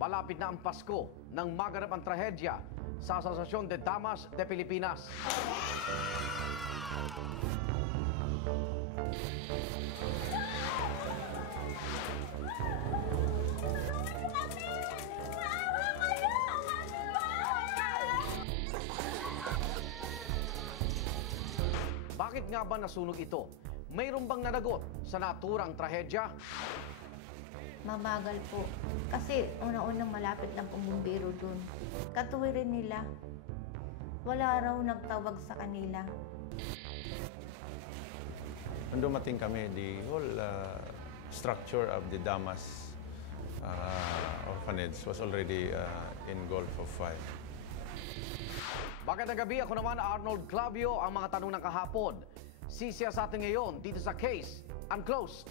Malapit na ang Pasko nang maganap ang trahedya sa Asociación de Damas de Pilipinas. Bakit nga ba nasunog ito? Mayroon bang nanagot sa naturang trahedya? Mabagal po. Kasi una-unang malapit lang pong bumbero dun. Katuwirin nila. Wala raw nagtawag sa kanila. Nung dumating kami, the whole structure of the Damas orphanage was already in Gulf of Fire. Magandang gabi, ako naman Arnold Clavio, ang mga tanong ng kahapon. Sisiya sa atin ngayon dito sa Case Unclosed.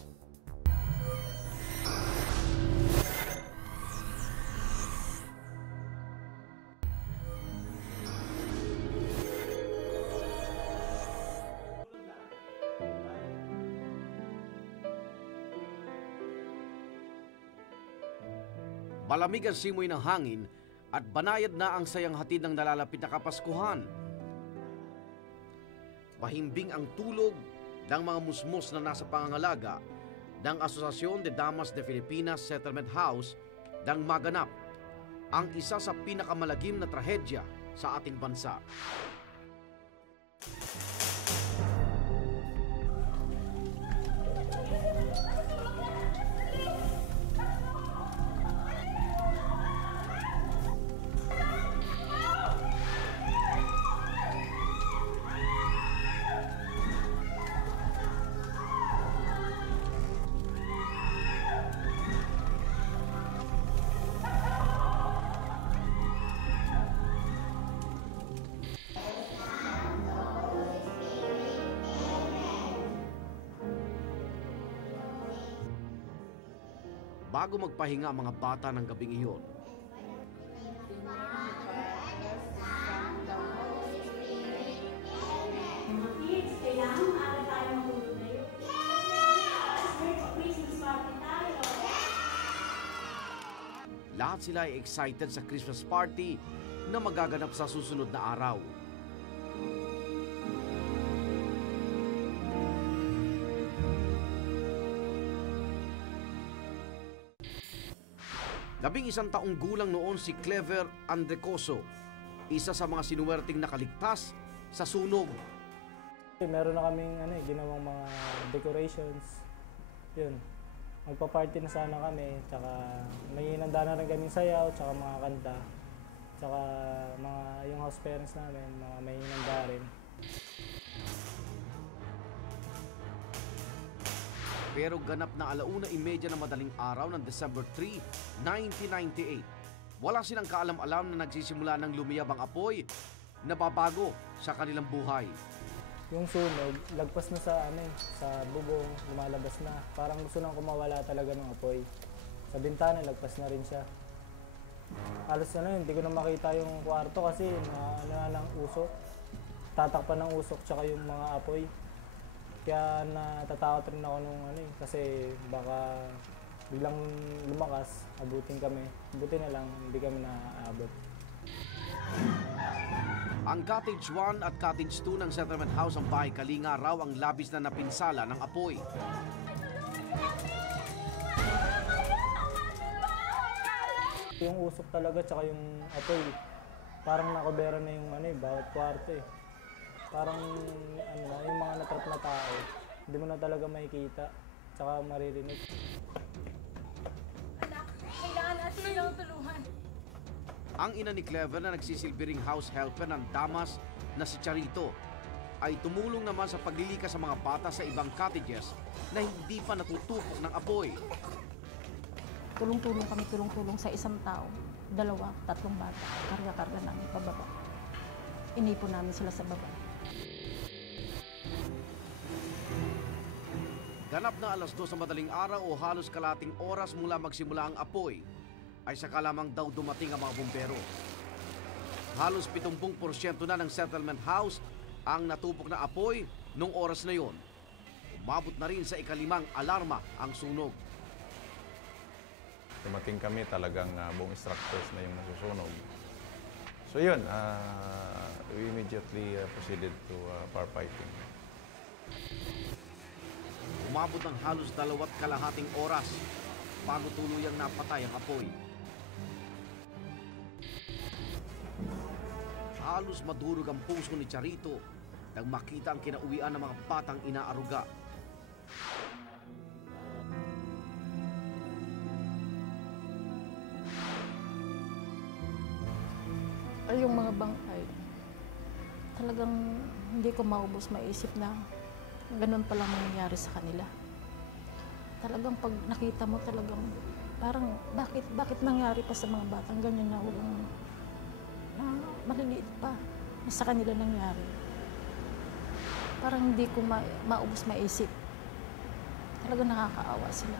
Malamig ang simoy ng hangin at banayad na ang sayang hatid ng nalalapit na Kapaskuhan. Mahimbing ang tulog ng mga musmos na nasa pangangalaga ng Asociación de Damas de Filipinas Settlement House nang maganap ang isa sa pinakamalagim na trahedya sa ating bansa. Bago magpahinga ang mga bata ng gabing iyon, Kids, kailangan maaga tayo matulog na yun. Christmas party tayo. lahat sila ay excited sa Christmas party na magaganap sa susunod na araw. Labing-isang taong gulang noon si Clever Andrecoso, isa sa mga sinuwerteng nakaligtas sa sunog. Meron na kaming ginawang mga decorations. Yun. Magpa-party na sana kami, tsaka may inanda na rin kaming sayaw, tsaka mga kanta. Tsaka yung house parents namin, mga may inanda rin. Pero ganap na 1:30 na madaling araw ng December 3, 1998. Wala silang kaalam-alam na nagsisimula ng lumiyab ang apoy na babago sa kanilang buhay. Yung sunog, lagpas na sa bubong, lumalabas na. Parang gusto nang kumawala talaga ng apoy. Sa bintana, lagpas na rin siya. Halos hindi ko na makita yung kwarto kasi ng usok. Tatakpan ng usok tsaka yung mga apoy. Kaya natatakot rin ako kasi baka biglang lumakas, abutin kami. Buti na lang, hindi kami naaabot. Ang Cottage 1 at Cottage 2 ng Settlement House ang Bahay Kalinga raw ang labis na napinsala ng apoy. Yung usok talaga tsaka yung apoy, parang nakobera na yung bawat kwarto eh. Parang yung mga natrap na tao, hindi mo na talaga makikita, tsaka maririnig. Kailangan natin nilang tulungan. Ang ina ni Clever na nagsisilbing house helper ng Damas na si Charito ay tumulong naman sa paglilikas sa mga bata sa ibang cottages na hindi pa natutupok ng apoy. Tulong-tulong kami, tulong-tulong sa isang tao. 2, 3 bata, karga-karga namin pababa. Inipon namin sila sa baba. Ganap na 2:00 sa madaling araw o halos kalating oras mula magsimula ang apoy, ay saka lamang daw dumating ang mga bumbero. Halos 70% na ng settlement house ang natupok na apoy noong oras na yon. Umabot na rin sa ika-5 alarma ang sunog. dumating kami, talagang buong structures na yung nasusunog. So yun, we immediately proceeded to firefighting. Umabot ng halos 2.5 oras bago tuluyang napatay ang apoy. Halos madurog ang puso ni Charito nang makita ang kinauwian ng mga batang inaaruga. Ay, yung mga bangkay, talagang hindi ko maubos maisip na ganun palang nangyayari sa kanila. Talagang pag nakita mo talagang parang bakit nangyari pa sa mga batang ganyan na walang maliliit pa na sa kanila nangyari. Parang hindi ko maubos maisip. Talagang nakakaawa sila.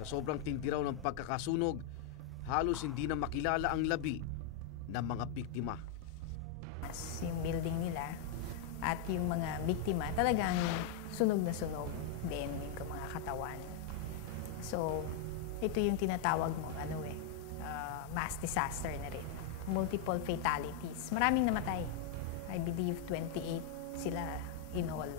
Sa sobrang tindi raw ng pagkakasunog, halos hindi na makilala ang labi ng mga biktima. Yung building nila at yung mga biktima talagang sunog na sunog din yung mga katawan. So, ito yung tinatawag mo, mass disaster na rin. Multiple fatalities. Maraming namatay. I believe 28 sila in all.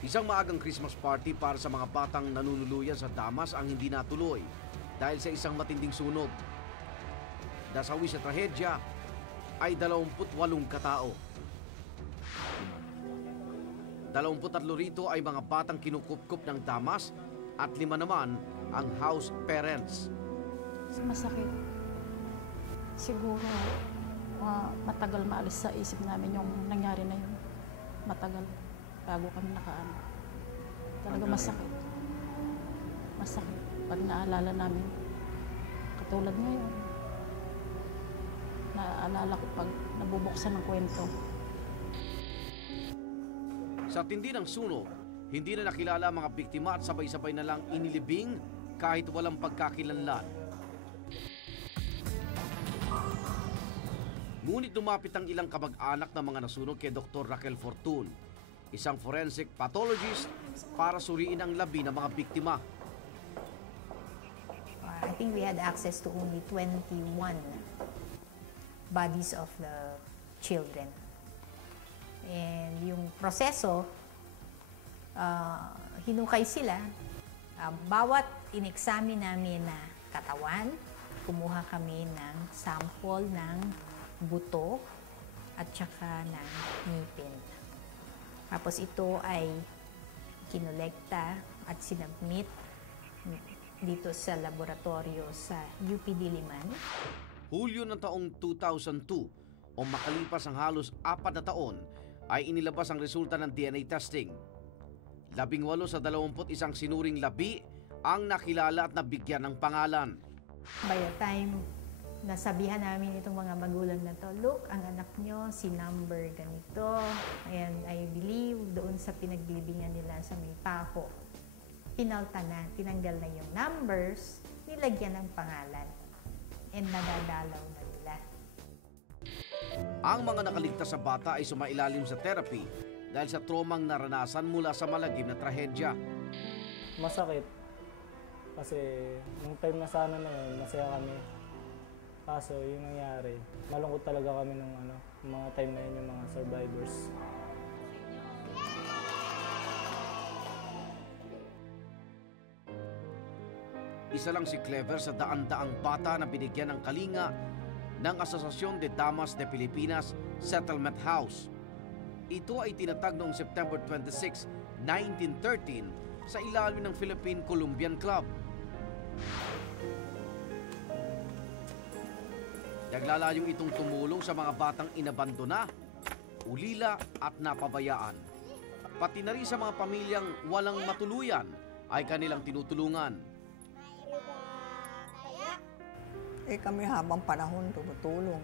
Isang maagang Christmas party para sa mga batang nanunuluyan sa Damas ang hindi natuloy dahil sa isang matinding sunog. Nasawi sa trahedya ay 28 katao. 23 rito ay mga batang kinukupkup ng Damas at 5 naman ang house parents. Masakit. Siguro matagal maalis sa isip namin yung nangyari na yun. Matagal bago kami nakaano. Talaga masakit. Masakit. Pag naalala namin, katulad ngayon, naaalala ko pag nabubuksan ng kwento. Sa tindi ng sunog, hindi na nakilala ang mga biktima at sabay-sabay na lang inilibing kahit walang pagkakilanlan. Ngunit lumapit ang ilang kamag-anak ng mga nasunog kay Dr. Raquel Fortun, isang forensic pathologist, para suriin ang labi ng mga biktima. I think we had access to only 21 bodies of the children. And yung proseso, hinukay sila. Bawat in-examine namin na katawan, kumuha kami ng sample ng buto at saka ng ngipin. Tapos ito ay kinolekta at sinubmit dito sa laboratorio sa UP Diliman. Hulyo ng taong 2002 o makalipas ang halos 4 na taon ay inilabas ang resulta ng DNA testing. 18 sa 21 sinuring labi ang nakilala at nabigyan ng pangalan. By the time nasabihan namin itong mga magulang na to, look, ang anak nyo, si number ganito. And I believe doon sa pinaglibingan nila sa may Paho, pinalta na, tinanggal na yung numbers, nilagyan ng pangalan. And nadadalaw na nila. Ang mga nakaligtas sa bata ay sumailalim sa therapy dahil sa traumang naranasan mula sa malagim na trahedya. Masakit. Kasi yung time na sana na yun, masaya kami. Kaso yung nangyari, malungkot talaga kami ng mga time na yun, yung mga survivors. Isa lang si Clever sa daan-daang bata na binigyan ng kalinga ng Asociación de Damas de Pilipinas Settlement House. Ito ay tinatag noong September 26, 1913 sa ilalim ng Philippine-Columbian Club. Naglalayong itong tumulong sa mga batang inabandona, ulila at napabayaan. Pati na rin sa mga pamilyang walang matuluyan ay kanilang tinutulungan. Kami habang panahon tumutulong,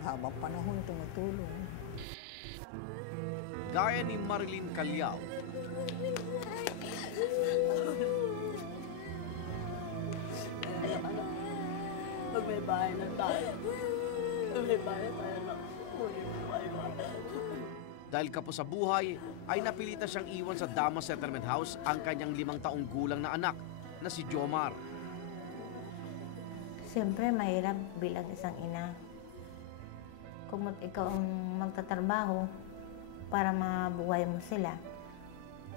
Gaya ni Marilyn Calyao. Pag may bahay na tayo. May bahay tayo na. Dahil kapos sa buhay, ay napilitan siyang iwan sa Damas Settlement House ang kanyang 5 taong gulang na anak na si Jomar. Siyempre, mahirap bilang isang ina. Kung ikaw ang magtatrabaho para mabuhay mo sila,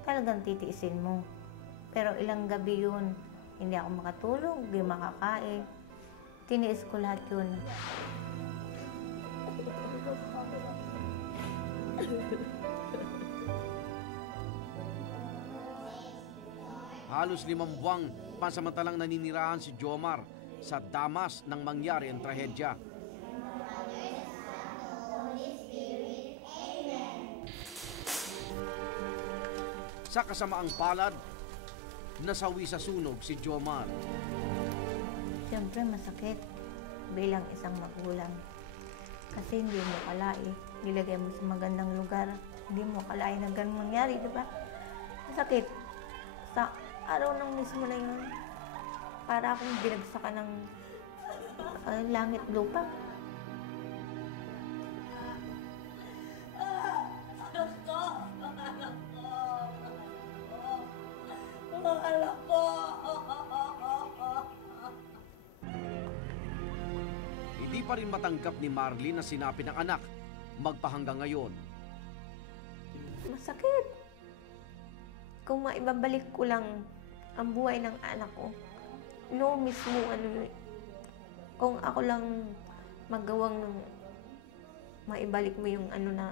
talagang titiisin mo. Pero ilang gabi yun, hindi ako makatulog, hindi makakain. Tiniis ko lahat yun. Halos 5 buwang pansamantalang naninirahan si Jomar sa Damas nang mangyari ang trahedya. Sa kasamaang palad, nasawi sa sunog si Jomar. Siyempre, masakit bilang isang magulang. Kasi hindi mo kalai. Nilagay mo sa magandang lugar. Hindi mo kalai na ganun mangyari, di ba? Masakit. Sa araw ng mismo na yun, para akong binagsakan ng langit lupa. Hindi pa rin matanggap ni Marlene na sinapi ng anak magpahanggang ngayon. Masakit. Kung maibabalik ko lang ang buhay ng anak ko, no mismo kung ako lang magawang maibalik mo yung na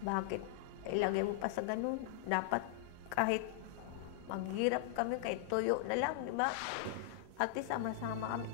bakit ilagay mo pa sa ganun. Dapat kahit maghirap kami, kahit tuyo na lang, di ba? At least sama-sama kami.